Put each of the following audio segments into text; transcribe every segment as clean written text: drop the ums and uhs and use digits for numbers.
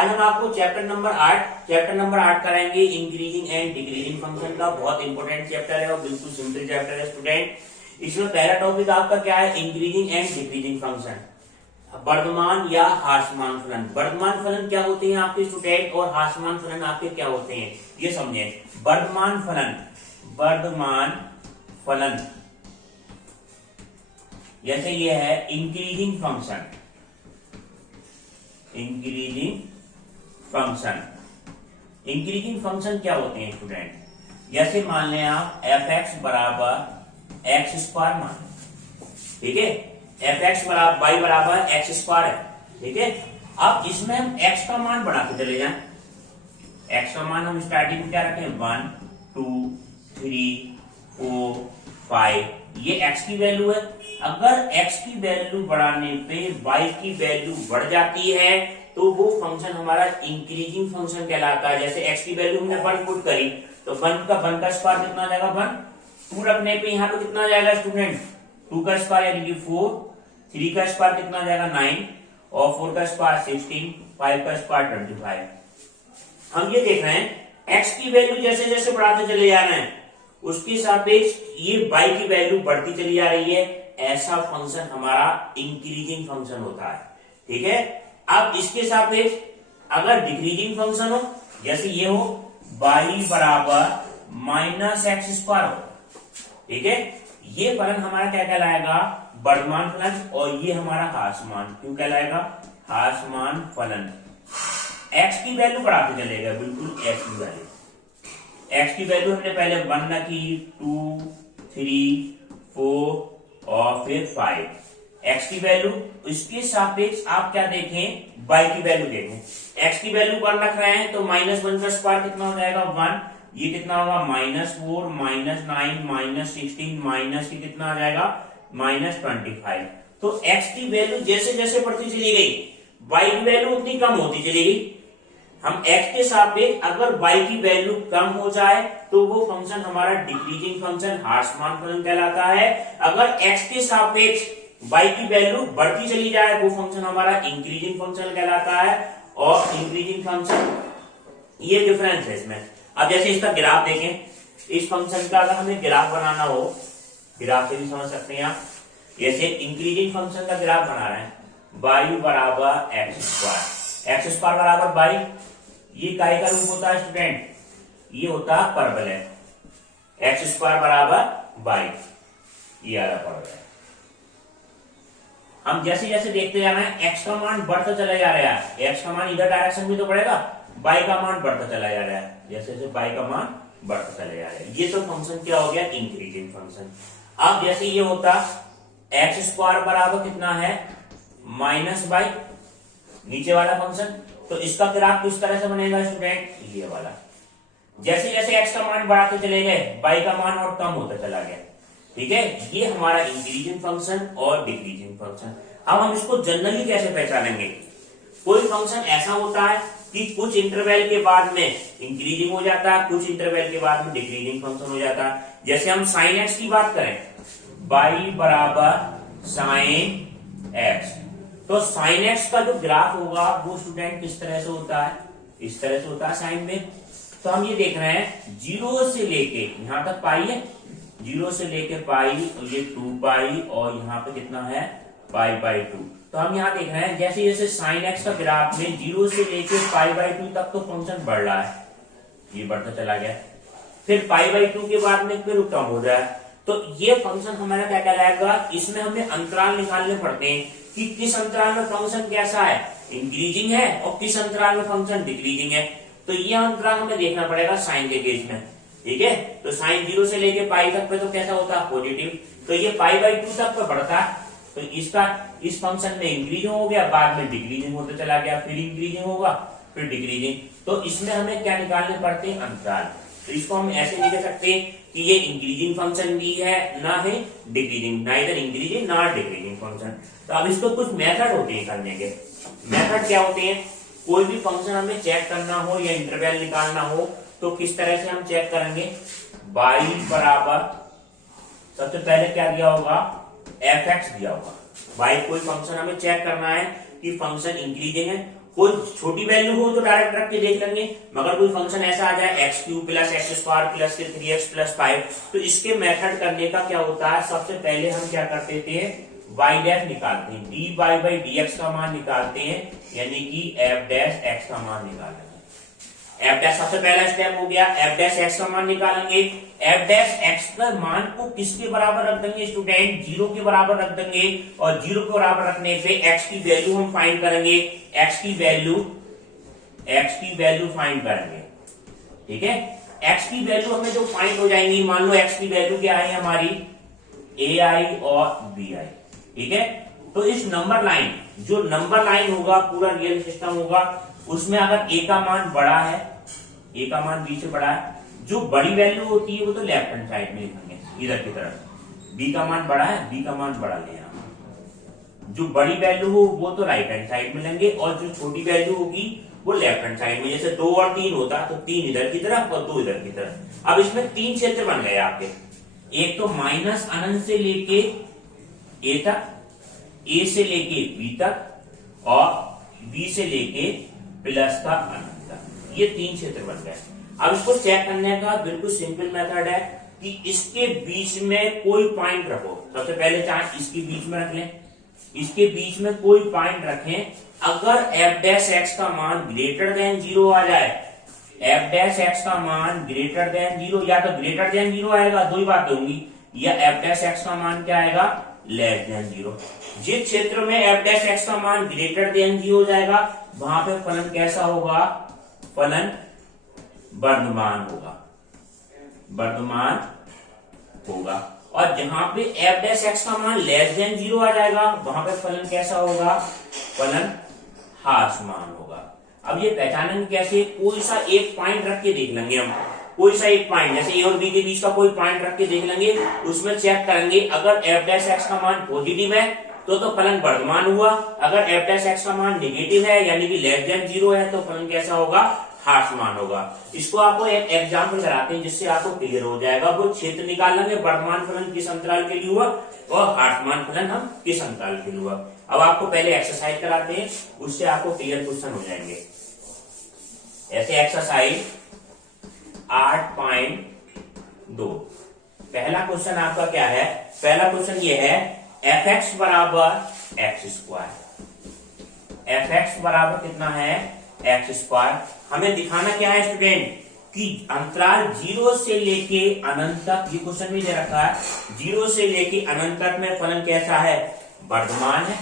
आज हम आपको चैप्टर नंबर 8 कराएंगे इंक्रीजिंग एंड डिक्रीजिंग फंक्शन का। बहुत इंपॉर्टेंट चैप्टर है और बिल्कुल सिंपल चैप्टर है स्टूडेंट। इसमें पहला टॉपिक आपका क्या है? इंक्रीजिंग एंड डिक्रीजिंग फंक्शन, वर्धमान या ह्रासमान फलन। वर्धमान फलन क्या होते हैं आपके स्टूडेंट और ह्रासमान फलन आपके क्या होते हैं ये समझे। वर्धमान फलन जैसे ये है इंक्रीजिंग फंक्शन। इंक्रीजिंग फंक्शन क्या होते हैं स्टूडेंट? जैसे मान लें आप एफ एक्स बराबर एक्स स्क्वायर मान, ठीक है, एफ एक्स बराबर वाई बराबर एक्स स्क्वायर है, ठीक है। अब इसमें हम एक्स का मान बढ़ाते चले जाएं। एक्स का मान हम स्टार्टिंग में क्या रखें? 1 2 3 4 5, ये एक्स की वैल्यू है। अगर एक्स की वैल्यू बढ़ाने पे वाई की वैल्यू बढ़ जाती है तो वो फंक्शन हमारा इंक्रीजिंग फंक्शन कहलाता है। जैसे एक्स की वैल्यू हमने 1 पुट करी तो 1 का स्क्वायर कितना आ जाएगा? 1। 2 रखने पे यहाँ पे कितना आ जाएगा स्टूडेंट? 2 का स्क्वायर यानी कि 4, 3 का स्क्वायर कितना आ जाएगा? 9 और 4 का स्क्वायर 16, 5 का स्क्वायर 25। हम ये देख रहे हैं एक्स की वैल्यू जैसे जैसे बढ़ाते चले जा रहे हैं उसके सापेक्ष ये वाई की वैल्यू बढ़ती चली जा रही है। ऐसा फंक्शन हमारा इंक्रीजिंग फंक्शन होता है, ठीक है। अब इसके सापेक्ष अगर डिक्रीजिंग फंक्शन हो, जैसे ये हो वाई बराबर माइनस एक्स स्क्वायर हो, ठीक है, ये फलन हमारा क्या कहलाएगा? वर्धमान फलन। और ये हमारा ह्रासमान क्यों कहलाएगा? ह्रासमान फलन। एक्स की वैल्यू बढ़ाते चलेगा, बिल्कुल एक्स की वैल्यू। एक्स की वैल्यू हमने पहले 1 रखी, 2 3 4 और फिर 5। एक्स की वैल्यू, इसके सापेक्ष आप क्या देखें? वाई की वैल्यू देखें। एक्स की वैल्यू 1 रख रहे हैं तो -1 का स्क्वायर कितना हो जाएगा? 1। ये कितना होगा? -4 -9 -16 माइनस ये कितना आ जाएगा? -25। तो एक्स की वैल्यू जैसे जैसे बढ़ती चली गई वाई की वैल्यू उतनी कम होती चली गई। हम x के सापेक्ष अगर y की वैल्यू कम हो जाए तो वो फंक्शन हमारा डिक्रीजिंग फंक्शन ह्रासमान फलन कहलाता है। अगर x के सापेक्ष y की वैल्यू बढ़ती चली जाए वो फंक्शन हमारा इंक्रीजिंग फंक्शन कहलाता है। और इंक्रीजिंग फंक्शन ये डिफरेंस है इसमें। अब जैसे इसका ग्राफ देखें, इस फंक्शन का अगर हमें ग्राफ बनाना हो, ग्राफ से भी समझ सकते हैं आप। जैसे इंक्रीजिंग फंक्शन का ग्राफ बना रहे हैं, y बराबर एक्स स्क्वायर बराबर वाई, ये काय का रूप होता है स्टूडेंट? ये होता है परवलय। एक्स स्क्वायर बराबर वाई, ये आ रहा परवलय। हम जैसे जैसे देखते जा रहे हैं एक्स का मान बढ़ता चला जा रहा है। एक्स का मान इधर डायरेक्शन में तो बढ़ेगा, वाई का मान बढ़ता चला जा रहा है। जैसे जैसे वाई का मान बढ़ता चला जा रहा है, ये तो फंक्शन क्या हो गया? Increasing function. अब जैसे ये होता एक्स स्क्वायर बराबर कितना है? -वाई, नीचे वाला फंक्शन। तो इसका ग्राफ किस तरह से बनेगा स्टूडेंट? ये वाला। जैसे जैसे एक्स का मान बढ़ाते चले गए वाई का मान और कम होता चला गया, ठीक है। ये हमारा इंक्रीजिंग फंक्शन और डिक्रीजिंग फंक्शन। अब हम इसको जनरली कैसे पहचानेंगे? कोई फंक्शन ऐसा होता है कि कुछ इंटरवल के बाद में इंक्रीजिंग हो जाता है, कुछ इंटरवल के बाद में डिक्रीजिंग फंक्शन हो जाता है। जैसे हम साइन एक्स की बात करें, वाई बराबर साइन एक्स, तो साइन एक्स का जो ग्राफ होगा वो स्टूडेंट किस तरह से होता है? इस तरह से होता है साइन में। तो हम ये देख रहे हैं 0 से लेके यहां तक पाई है, 0 से लेके पाई, और ये 2 पाई, और यहाँ पे कितना है? π/2। तो हम यहाँ देख रहे हैं जैसे जैसे साइन एक्स का ग्राफ में 0 से लेके π/2 तक तो फंक्शन बढ़ रहा है, ये बढ़ता चला गया। फिर π/2 के बाद में फिर कम हो रहा है। तो ये फंक्शन हमारा क्या कहलाएगा? इसमें हमें अंतराल निकालने पड़ते हैं कि किस अंतराल में फंक्शन कैसा है? इंक्रीजिंग है, और किस अंतराल में फंक्शन डिक्रीजिंग है। तो ये अंतराल हमें देखना पड़ेगा साइन के केस में, ठीक है। तो साइन 0 से लेके पाई तक पे तो कैसा होता है? पॉजिटिव। तो ये π/2 तक पे बढ़ता है, तो इसका इस फंक्शन में इंक्रीजिंग हो गया, बाद में डिक्रीजिंग होता चला गया, फिर इंक्रीजिंग होगा, फिर डिक्रीजिंग। तो इसमें हमें क्या निकालने पड़ते हैं? अंतराल। तो इसको हम ऐसे नहीं कह सकते कि ये इंक्रीजिंग फंक्शन भी है ना है डिक्रीजिंग, ना इधर इंक्रीजिंग ना डिक्रीजिंग फंक्शन। तो अब इसको कुछ मेथड होते हैं करने के। मेथड क्या होते हैं? कोई भी फंक्शन हमें चेक करना हो या इंटरवल निकालना हो तो किस तरह से हम चेक करेंगे? y बराबर सबसे पहले क्या दिया होगा? एफ एक्स दिया होगा। y कोई फंक्शन हमें चेक करना है कि फंक्शन इंक्रीजिंग है कोई छोटी वैल्यू हो तो डायरेक्ट रख के देख लेंगे, मगर कोई फंक्शन ऐसा आ जाए x cube plus x square plus 3x plus 5, तो इसके मेथड करने का क्या होता है, सबसे पहले हम क्या करते थे, y डैश निकालते हैं, dy बाई dx का मान निकालते हैं, यानी कि f डैश x का मान निकालेंगे। f डैश सबसे पहला स्टेप हो गया, f डैश x का मान निकालेंगे। f डैश x का मान को किसके बराबर रख देंगे स्टूडेंट, 0 के बराबर रख देंगे, और 0 के बराबर रखने पे x की वैल्यू हम फाइंड करेंगे, x की वैल्यू फाइंड करेंगे, ठीक है। x की वैल्यू हमें जो फाइंड हो जाएंगी, मान लो x की वैल्यू क्या है हमारी ai और bi, ठीक है। तो इस नंबर लाइन, जो नंबर लाइन होगा पूरा रियल सिस्टम होगा, उसमें अगर a का मान बड़ा है, a का मान b से बड़ा है, जो बड़ी वैल्यू होती है वो तो लेफ्ट हैंड साइड में लिखेंगे इधर की तरफ, b का मान बड़ा है, b का मान बड़ा लेना, जो बड़ी वैल्यू हो वो तो राइट हैंड साइड में लेंगे, और जो छोटी वैल्यू होगी वो लेफ्ट हैंड साइड में। जैसे 2 और 3 होता तो 3 इधर की तरफ और 2 इधर की तरफ। अब इसमें 3 क्षेत्र बन गए आपके, एक तो माइनस अनंत से लेके a तक, a से लेके b तक, और b से लेके प्लस का अनंत तक, ये 3 क्षेत्र बन गए। अब इसको चेक करने का बिल्कुल सिंपल मेथड है कि इसके बीच में कोई पॉइंट रखो। सबसे पहले चाहे इसके बीच में रख लें, इसके बीच में कोई पॉइंट रखें, अगर f डैश x का मान ग्रेटर देन 0 आ जाए, f डैश x का मान ग्रेटर देन 0, या तो ग्रेटर देन 0 आएगा, दो ही बातें होंगी, या f डैश x का मान क्या आएगा, लेस देन 0। जिस क्षेत्र में f डैश x का मान ग्रेटर देन 0 हो जाएगा, वहां पे फलन कैसा होगा, फलन वर्धमान होगा, वर्धमान होगा। और जहां पे f डैश x का मान लेस देन 0 आ जाएगा, वहां पे फलन कैसा होगा, फलन ह्रासमान होगा। अब ये पहचानेंगे कैसे, कोई सा एक पॉइंट रख के देख लेंगे हम, कोई सा एक पॉइंट, जैसे ए और बी के बीच का कोई पॉइंट रख के देख लेंगे, उसमें चेक करेंगे, अगर f डैश x का मान पॉजिटिव है तो फलन वर्धमान हुआ, अगर f डैश x का मान नेगेटिव है यानी कि लेस देन 0 है तो फलन कैसा होगा, ह्रासमान होगा। इसको आपको एक एग्जाम्पल कराते हैं जिससे आपको क्लियर हो जाएगा। वो क्षेत्र निकाल लेंगे, वर्धमान फलन किस अंतराल के लिए हुआ और ह्रासमान फलन हम किस अंतराल के लिए हुआ। अब आपको पहले एक्सरसाइज कराते हैं, उससे आपको क्लियर क्वेश्चन हो जाएंगे। ऐसे एक्सरसाइज 8.2, पहला क्वेश्चन आपका क्या है, पहला क्वेश्चन ये है, f(x) बराबर एक्स स्क्वायर, f(x) बराबर कितना है, एक्स स्क्वायर। हमें दिखाना क्या है स्टूडेंट, कि अंतराल 0 से लेके अनंत तक, ये क्वेश्चन भी दे रखा है, 0 से लेके अनंत तक में फलन कैसा है, वर्धमान है,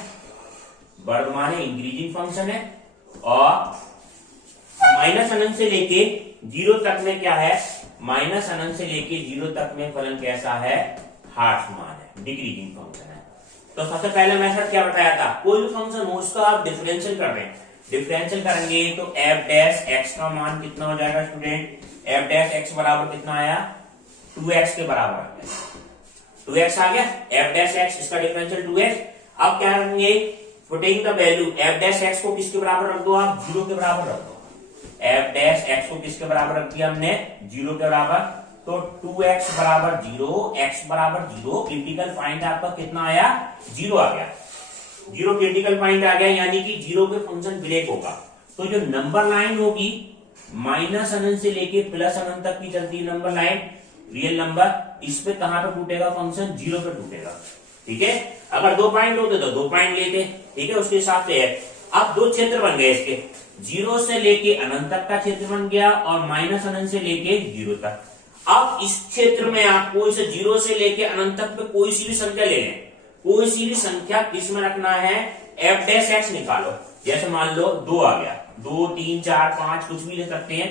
वर्धमान है, इंक्रीजिंग फंक्शन है, और माइनस अनंत से लेके 0 तक में क्या है, माइनस अनंत से लेके 0 तक में फलन कैसा है, ह्रासमान है, डिक्रीजिंग फंक्शन है। तो सबसे पहले मेथड क्या बताया था, कोई भी फंक्शन हो उसका आप डिफरेंशियल कर रहे हैं, डिफरेंशियल करेंगे तो f डैश x का मान कितना हो जाएगा स्टूडेंट, f डैश x बराबर कितना आया, 2x के बराबर आ गया, 2x आ गया, f डैश x इसका डिफरेंशियल 2x। अब क्या करेंगे, putting the value, f dash x को किसके बराबर रख दो, आप 0 के बराबर रख दो, f डैश x को किसके बराबर रख दिया हमने, 0 के बराबर, तो 2x बराबर 0, x बराबर 0, क्रिटिकल पॉइंट आपका कितना आया, 0 आ गया, 0 क्रिटिकल पॉइंट आ गया, यानी कि 0 पे फंक्शन ब्रेक होगा। तो जो नंबर लाइन होगी माइनस अनंत से लेके प्लस अनंत तक की चलती है नंबर लाइन, रियल नंबर, इस पे कहां पे टूटेगा फंक्शन, 0 पे टूटेगा, ठीक है। अगर 2 पॉइंट होते तो 2 पॉइंट लेते, ठीक है, उसके हिसाब से है। अब 2 क्षेत्र बन गए इसके, 0 से लेके अनंत तक का क्षेत्र बन गया और माइनस अनंत से लेके 0 तक। अब इस क्षेत्र में आप कोई से 0 से लेके अनंत तक पे कोई सी भी संख्या ले लें, कोई सी भी संख्या किस में रखना है, f डैश x निकालो, जैसे मान लो 2 आ गया, 2 3 4 5 कुछ भी ले सकते हैं,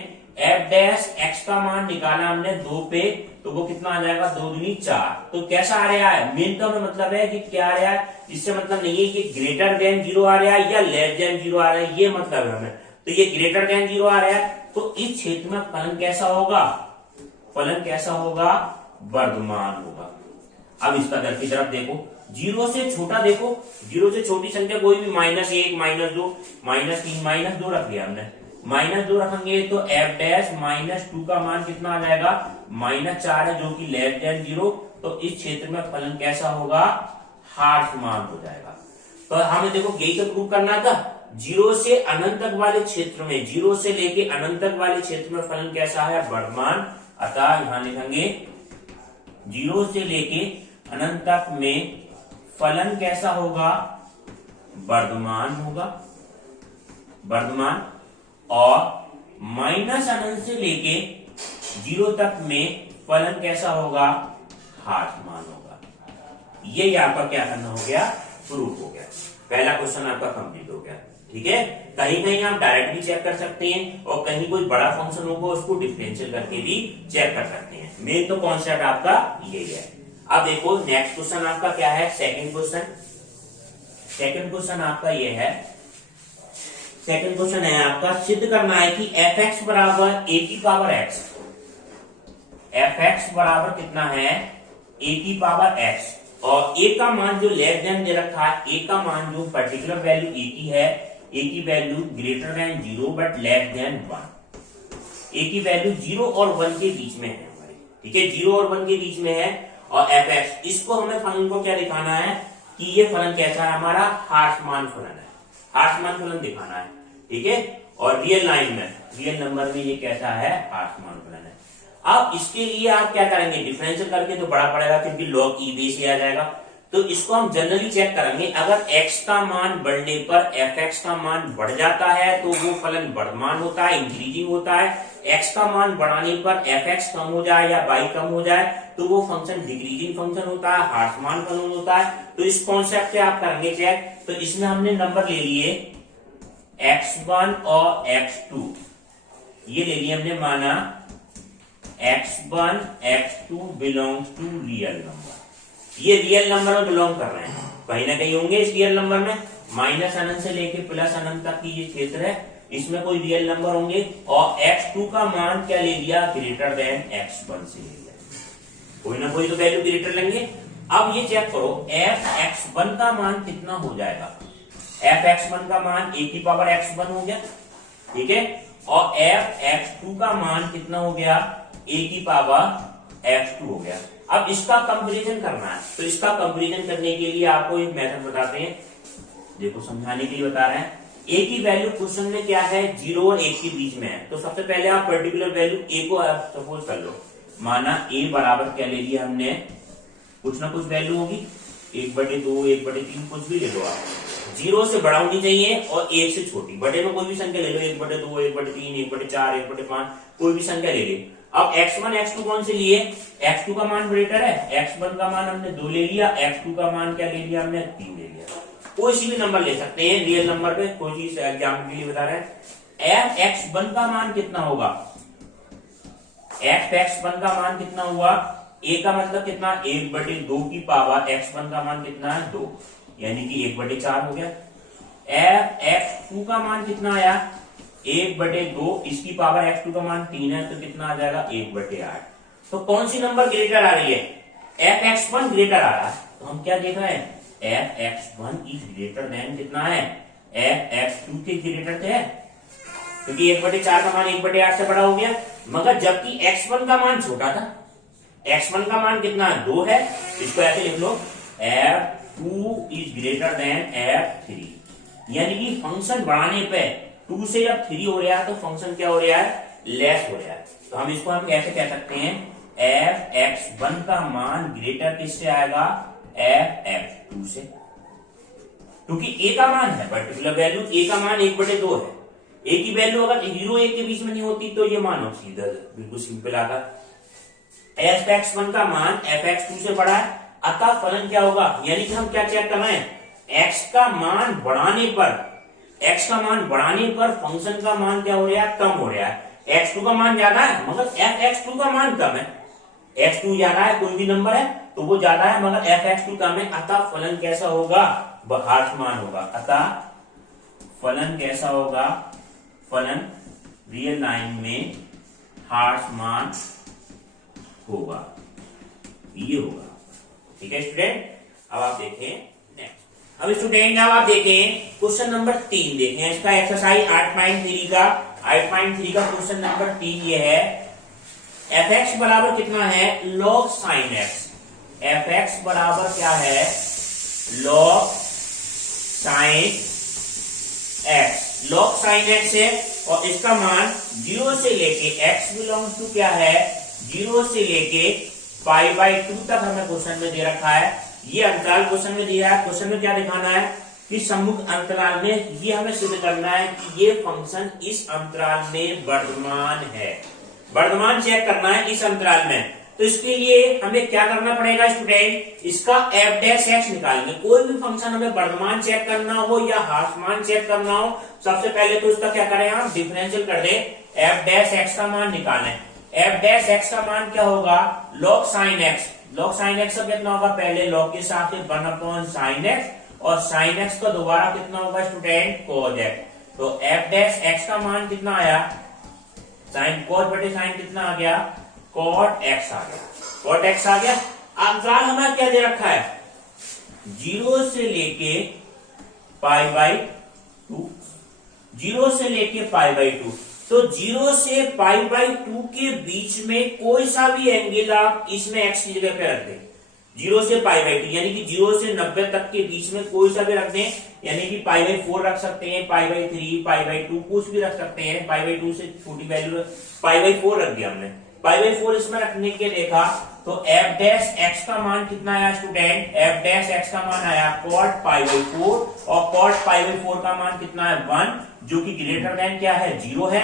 f डैश x का मान निकाला हमने 2 पे, तो वो कितना आ जाएगा, 2 दूनी 4। तो कैसा आ रहा है, मेन तो हमें मतलब है कि क्या आ रहा है, इससे मतलब नहीं है कि ग्रेटर देन 0 आ रहा है या लेस देन 0 आ रहा है, ये मतलब है हमें, तो ये ग्रेटर देन 0 आ रहा है, तो इस क्षेत्र में फलन कैसा होगा, फलन कैसा होगा, वर्धमान होगा। अब इसका दर की तरफ देखो, 0 से छोटा देखो, 0 से छोटी संख्या कोई भी, -1 -2 -3 -2 रख लिया हमने, -2 रखेंगे तो f डैश -2 का मान कितना आ जाएगा, -4 है, जो कि लेस देन 0, तो इस क्षेत्र में फलन कैसा होगा, ह्रासमान हो जाएगा। तो हमें देखो यही तो प्रूव करना था, जीरो से अनंत तक वाले क्षेत्र में, जीरो से लेके अनंत तक वाले क्षेत्र में फलन कैसा है, वर्धमान। अतः यहां लिखेंगे जीरो से लेके अनंत तक में फलन कैसा होगा, वर्धमान होगा, वर्धमान। और माइनस अनंत से लेके जीरो तक में फलन कैसा होगा, ह्रासमान होगा। ये आपका क्या करना हो गया, प्रूफ हो गया। पहला क्वेश्चन आपका कंप्लीट हो गया। ठीक है, कहीं कहीं आप डायरेक्ट भी चेक कर सकते हैं और कहीं कोई बड़ा फंक्शन होगा उसको डिफरेंशियल करके भी चेक कर सकते हैं। मेन तो कॉन्सेप्ट आपका यही है। अब देखो नेक्स्ट क्वेश्चन आपका क्या है, सेकंड क्वेश्चन। सेकंड क्वेश्चन आपका ये है, सेकंड क्वेश्चन है आपका सिद्ध करना है कि एफ एक्स बराबर ए की पावर एक्स, एफ एक्स बराबर कितना है, ए की पावर एक्स, और ए का मान जो लेस देन दे रखा है, ए का मान जो पर्टिकुलर वैल्यू ए की है, ए की value greater than 0 but less than 1। ए की वैल्यू 0 और 1 के बीच में है हमारी। ठीक है, 0 और 1 के बीच में है। और एफ एक्स, इसको हमें फलन को क्या दिखाना है कि ये फलन कैसा है, हमारा ह्रासमान फलन है, ह्रासमान फलन दिखाना है। ठीक है, और रियल लाइन में, रियल नंबर में ये कैसा है, ह्रासमान फलन है। अब इसके लिए आप क्या करेंगे, डिफरेंशियल करके तो बड़ा पड़ेगा क्योंकि log ई बेस से आ जाएगा। तो इसको हम जनरली चेक करेंगे, अगर x का मान बढ़ने पर fx का मान बढ़ जाता है तो वो फलन वर्धमान होता है, इंक्रीजिंग होता है। x का मान बढ़ाने पर fx कम हो जाए या y कम हो जाए तो वो फंक्शन डिक्रीजिंग फंक्शन होता है, ह्रासमान फलन होता है। तो इस कॉन्सेप्ट से आप करेंगे चेक। तो इसमें हमने नंबर ले लिए x1 और x2, ये ले लिए हमने, माना x1 x2 belongs to real number. ये रियल नंबर में बिलोंग कर रहे हैं, कहीं ना कहीं होंगे इस रियल नंबर में। माइनस अनंत से लेके प्लस अनंत तक की ये क्षेत्र है, इसमें कोई रियल नंबर होंगे। और x2 का मान क्या ले लिया, ग्रेटर देन x1 से ले लिया, कोई ना कोई तो वैल्यू ग्रेटर लेंगे। अब ये चेक करो f x1 का मान कितना हो जाएगा, f x1 का मान a की पावर x1 हो गया। ठीक है, और f x2 का मान कितना हो गया, a की पावर x2 हो गया। अब इसका कंपैरिजन करना है, तो इसका कंपैरिजन करने के लिए आपको एक मेथड बताते हैं, देखो समझाने के लिए बता रहे हैं। a की वैल्यू क्वेश्चन में क्या है, 0 और 1 के बीच में है। तो सबसे पहले आप पर्टिकुलर वैल्यू a को सपोज कर लो, माना a बराबर क्या ले लिया हमने, कुछ ना कुछ वैल्यू होगी, 1/2 1/3 कुछ भी ले लो आप, 0 से बड़ा होनी चाहिए और 1 से छोटी। बड़े में कोई भी संख्या ले लो, 1/2 1/3 1/4 1/5 कोई भी संख्या ले ली। अब x1 x2 कौन से लिए, x2 का मान ग्रेटर है, x1 का मान हमने 2 ले लिया, x2 का मान क्या ले लिया हमने, 3 ले लिया। कोई सी भी नंबर ले सकते हैं रियल नंबर पे, कोई चीज एग्जाम्पल के लिए बता रहे हैं। f x1 का मान कितना होगा, f x1 का मान कितना हुआ, a का मतलब कितना, 1/2 की पावर x1 का मान कितना है, 2, यानी कि 1/4 हो गया। f x2 का मान कितना आया, 1/2, इसकी पावर x2 का मान 3 है तो कितना आ जाएगा, 1/8। तो कौन सी नंबर ग्रेटर आ रही है, f x1 ग्रेटर आ रहा है। तो हम क्या देख रहे हैं, f x1 is greater than कितना है, f x2 के ग्रेटर थे, क्योंकि 1/4 का मान 1/8 से बड़ा हो गया। मगर जबकि x1 का मान छोटा था, x1 का मान कितना, 2 है, इसको ऐसे लिख लो, f2 is greater than f3, यानी कि फंक्शन बढ़ाने पे 2 से जब 3 हो रहा है तो फंक्शन क्या हो रहा है, लेस हो रहा है। तो हम इसको हम कैसे कह सकते हैं, f x1 का मान ग्रेटर किससे आएगा, f x2 से, क्योंकि a का मान है पर्टिकुलर वैल्यू, a का मान 1/2 है। a की वैल्यू अगर 0 1 के बीच में नहीं होती तो ये मान सीधा बिल्कुल सिंपल आता। f x1 का मान f x2 से बड़ा है, अतः फलन क्या होगा, यानी कि हम क्या चेक कर रहे हैं, x का मान बढ़ाने पर, x का मान बढ़ाने पर फंक्शन का मान क्या हो रहा है, कम हो रहा है। x2 का मान ज्यादा है मगर f x2 का मान कम है, x2 ज्यादा है, कोई भी नंबर है तो वो ज्यादा है मगर f x2 कम है, अतः फलन कैसा होगा, ह्रासमान होगा। अतः फलन कैसा होगा, फलन रियल लाइन में ह्रासमान होगा, ये होगा। ठीक है स्टूडेंट, अब आप देखें नेक्स्ट। अब स्टूडेंट अब आप देखें क्वेश्चन नंबर 3 देखें, इसका एक्सरसाइज 8.3 का 8.3 का क्वेश्चन नंबर 3 ये है, एफ एक्स बराबर कितना है, log sin x, F x बराबर क्या है, log sin x log sine x है और इसका मान 0 से लेके x बिलोंग्स टू क्या है 0 से लेके π/2 तक हमें क्वेश्चन में दे रखा है। ये अंतराल क्वेश्चन में दिया है। क्वेश्चन में क्या दिखाना है कि सम्मुख अंतराल में ये हमें सिद्ध करना है कि ये फंक्शन इस अंतराल में वर्धमान है। वर्धमान चेक करना है इस अंतराल में। तो इसके लिए हमें क्या करना पड़ेगा स्टूडेंट, इसका f डैश x निकालेंगे। कोई भी फंक्शन हमें वर्धमान चेक करना हो या ह्रासमान चेक करना हो, सबसे पहले तो इसका क्या करें हम डिफरेंशियल कर दें, f डैश x का मान निकालें। f डैश x का मान क्या होगा log sin x। log sin x का कितना होगा, पहले log के साथ 1/sin x और sin x का दोबारा कितना होगा स्टूडेंट cos x। तो f डैश x का मान कितना आया, sin cos बटे sin कितना आ गया cot x आ गया। cot x आ गया। अंतराल हमें क्या दे रखा है 0 से लेके π/2, 0 से लेके π/2। तो 0 से π/2 के बीच में कोई सा भी एंगल आप इसमें x की जगह पे रख दें। 0 से π/2 यानी कि 0 से 90 तक के बीच में कोई सा भी रख दें, यानी कि π/4 रख सकते हैं, π/3, π/2 कुछ भी रख सकते हैं। π/2 से छोटी वैल्यू π/4 रख दिया हमने। π/4 इसमें रखने के देखा तो f डैश x का मान कितना आया स्टूडेंट, f डैश x का मान आया cot π/4 और cot π/4 का मान कितना है 1, जो कि ग्रेटर देन क्या है 0 है,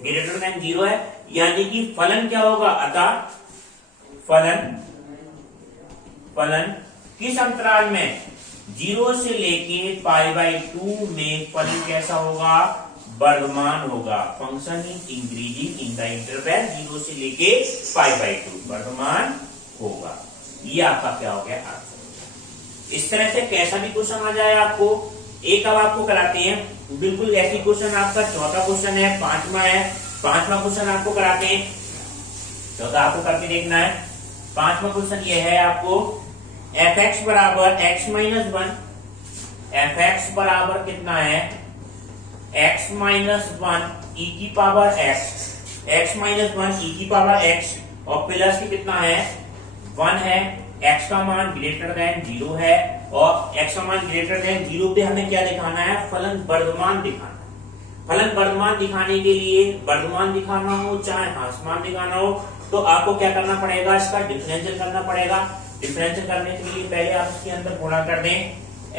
ग्रेटर देन 0 है। यानी कि फलन क्या होगा, अतः फलन किस अंतराल में 0 से लेके π/2 में फलन कैसा होगा, वर्धमान होगा। Function is increasing in the interval 0 से लेके π/2 वर्धमान होगा। ये आपका क्या हो गया आंसर। इस तरह से कैसा भी क्वेश्चन आ जाए आपको, एक अब आपको कराते हैं बिल्कुल ऐसी क्वेश्चन, आपका चौथा क्वेश्चन है, पांचवा क्वेश्चन आपको कराते हैं। चौथा आपको करके देखना है। पांचवा क्वेश्चन ये है आपको f(x) बराबर x माइनस 1, f(x) बराबर कितना है x माइनस 1 e की पावर x माइनस 1 e की पावर x और प्लस की कितना है 1 है। x का मान ग्रेटर देन 0 है और x का मान ग्रेटर देन 0 पे हमें क्या दिखाना है, फलन वर्धमान दिखाना। फलन वर्धमान दिखाने के लिए, वर्धमान दिखाना हो चाहे ह्रासमान दिखाना हो, तो आपको क्या करना पड़ेगा, इसका डिफरेंशियल करना पड़ेगा। डिफरेंशियल करने के लिए पहले आप इसके अंदर गुणा कर दें,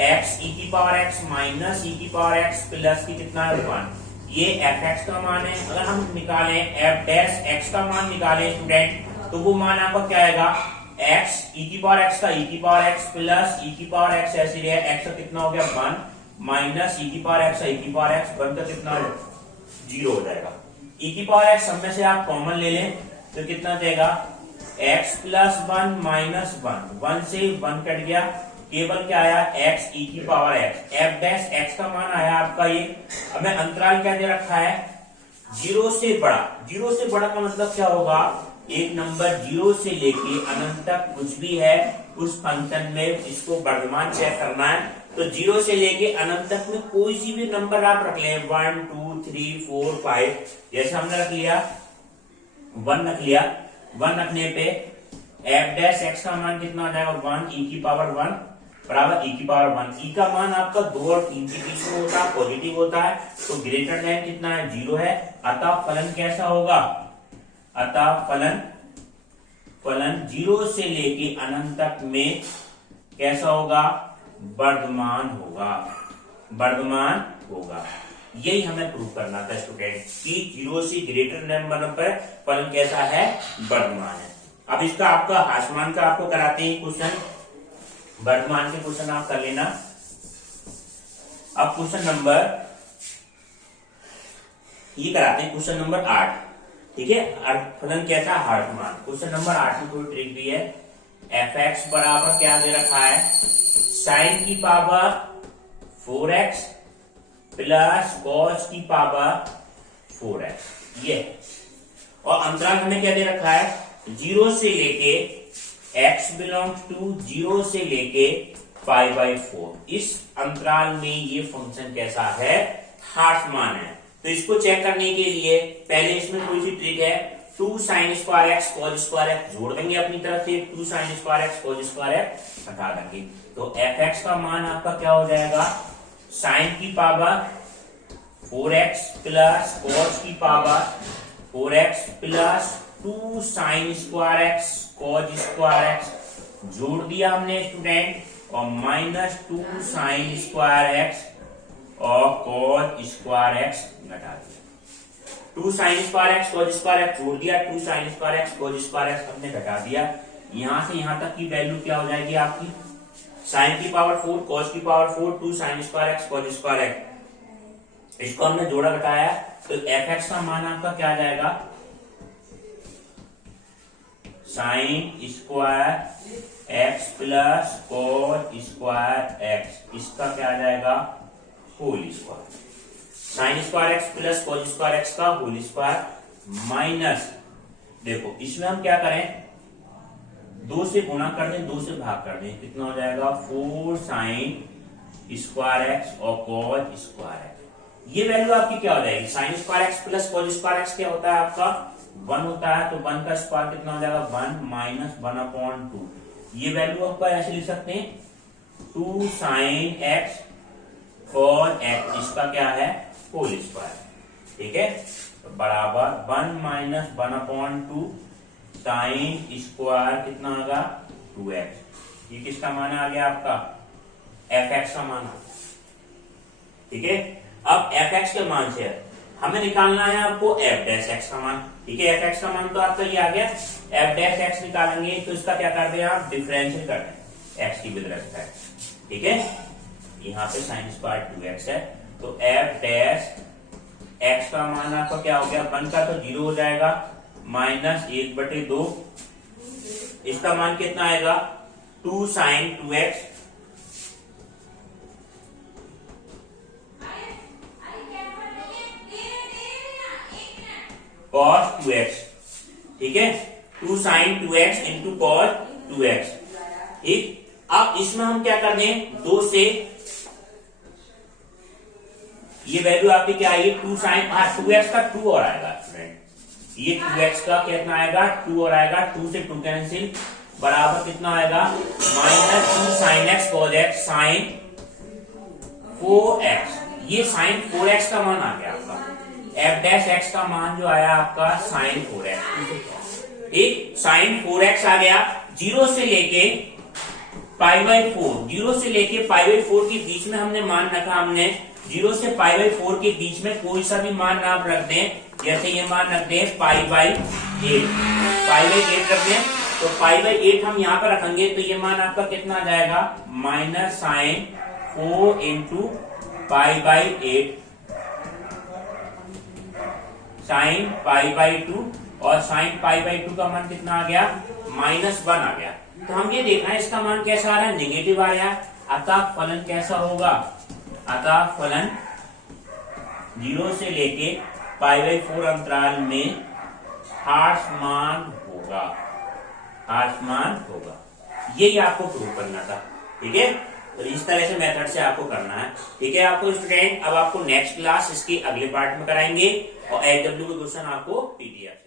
x e की पावर x माइनस e की पावर x प्लस की कितना है 1। ये f(x) का मान है। अगर हम निकालें f डैश x का मान निकालें स्टूडेंट, तो वो मान आपका क्या आएगा, x e की पावर x का e की पावर x प्लस e की पावर x ऐसे लिया, x का कितना हो गया 1 माइनस e की पावर x e की पावर x 1 का कितना 0 हो जाएगा। e की पावर x सब में से आप कॉमन ले लें तो कितना जाएगा x प्लस 1 माइनस 1 से 1 कट गया, केवल क्या आया x e की power x। f dash x का मान आया आपका ये। हमें अंतराल क्या दे रखा है 0 से बड़ा। 0 से बड़ा का मतलब क्या होगा, एक नंबर 0 से लेके अनंत तक कुछ भी है उस फंक्शन में इसको वर्धमान चेक करना है। तो 0 से लेके अनंत तक में कोई सी भी नंबर आप रख लें 1 2 3 4 5, जैसे हमने रख लिया 1 रख लिया। 1 रखने पे f डैश x का मान कितना आ जाएगा 1 e की पावर 1 बराबर e की पावर 1। e का मान आपका 2 और 3 के बीच में होता है, पॉजिटिव होता है, तो ग्रेटर देन कितना है 0 है। अतः फलन कैसा होगा, अतः फलन 0 से लेके अनंत तक में कैसा होगा, वर्धमान होगा। यही हमें प्रूव करना था स्टूडेंट कि 0 से ग्रेटर नंबर पर फलन कैसा है, वर्धमान है। अब इसका आपका ह्रासमान का आपको कराते हैं क्वेश्चन, वर्धमान के क्वेश्चन आप कर लेना। अब क्वेश्चन नंबर ये कराते हैं, क्वेश्चन नंबर 8, ठीक है। फलन कैसा ह्रासमान। क्वेश्चन नंबर 8 में थोड़ी ट्रिक भी है। f(x) बराबर क्या दे रखा है, sin की पावर 4x प्लस cos की पावर 4x ये। और अंतराल हमें क्या दे रखा है 0 से लेके x बिलोंग्स टू 0 से लेके π/4। इस अंतराल में ये फंक्शन कैसा है, ह्रासमान है। तो इसको चेक करने के लिए पहले इसमें थोड़ी सी ट्रिक है, 2 sin square x cos square x जोड़ देंगे अपनी तरफ से, 2 sin square x cos square x हटा देंगे। तो f(x) का मान आपका क्या हो जाएगा साइन की पावर 4x प्लस कॉस की power 4x plus 2 sign square x cos square x जोड़ दिया हमने स्टूडेंट और माइनस 2 साइन स्क्वायर एक्स और कॉज स्क्वायर एक्स घटा दिया। 2 sign square x cos square x जोड़ दिया, 2 sign square x cos square x हमने घटा दिया। यहां से यहां तक की वैल्यू क्या हो जाएगी आपकी, साइन की पावर 4 कॉस की power 4 2 sign square x cos square x, इसको हमने जोड़ा घटाया तो एफ एक्स का मान आपका क्या आ जाएगा, sine square X plus cos square X, इसका क्या आ जाएगा whole square, sine square X plus cos square X का होल स्क्वायर माइनस, देखो इसमें हम क्या करें 2 से गुणा कर दें 2 से भाग कर दें, कितना हो जाएगा 4 साइन स्क्वायर एक्स और कॉस स्क्वायर एक्स। ये वैल्यू आपकी क्या हो जाएगी, sign square X plus cos square x क्या होता है आपका 1 होता है, तो 1 का स्क्वायर कितना हो जाएगा 1 माइनस 1/2। ये वैल्यू आपका ऐसे लिख सकते हैं 2 साइन एक्स कॉस एक्स, इसका क्या है होल स्क्वायर, ठीक है, तो बराबर 1 माइनस 1/2 साइन स्क्वायर कितना होगा 2x। ये किसका मान आ गया आपका एफ एक्स का मान, ठीक है। अब एफ एक्स के मान से हमें निकालना है आपको एफ डैश एक्स का मान, ठीक है। एफ एक्स का मान तो आपका ये आ गया, एफ डैश एक्स निकालेंगे तो इसका क्या कर दें आप डिफरेंशियल कर दें एक्स की विद रेस्पेक्ट, ठीक है। यहाँ पे साइन स्क्वायर 2x है तो एफ डैश एक्स का मान आपका क्या हो गया 1 का तो 0 हो जाएगा माइनस 1/2, इसका मान कितना आएगा 2 साइन 2x कॉस 2x, ठीक है, 2 sign 2x into cos 2x, ठीक। अब इसमें हम क्या कर दें 2 से, ये वैल्यू आपकी क्या आई 2 साइन 2x का 2 और आएगा, ये 2x का कितना आएगा 2 और आएगा, 2 से 2 कैंसिल बराबर कितना आएगा minus 2 sine X cos X sine 4x, ये साइन 4x का मान आ गया आपका, एफ डैश एक्स का मान जो आया आपका साइन 4x, ठीक, साइन 4x आ गया। 0 से लेके π/4, 0 से लेके π/4 के बीच में हमने मान रखा, हमने 0 से π/4 के बीच में कोई सा भी मान आप रख दें, जैसे ये मान रख दें π/8 रख दें, तो π/8 हम यहाँ पर रखेंगे तो ये मान आपका कितना आ जाएगा माइनस साइन 4 इंटू π/8 साइन π/2 और साइन π/2 का मान कितना आ गया -1 आ गया। तो हम ये देखा है इसका मान कैसा आ रहा है नेगेटिव आ रहा है, अतः फलन कैसा होगा, अतः फलन 0 से लेके π/4 अंतराल में ह्रासमान होगा, ह्रासमान होगा, यही आपको प्रूव करना था, ठीक है। तो इस तरह से मेथड से आपको करना है, ठीक है। आपको स्टूडेंट अब आपको नेक्स्ट क्लास इसके अगले पार्ट में कराएंगे और एचडब्ल्यू के क्वेश्चन आपको पीडीएफ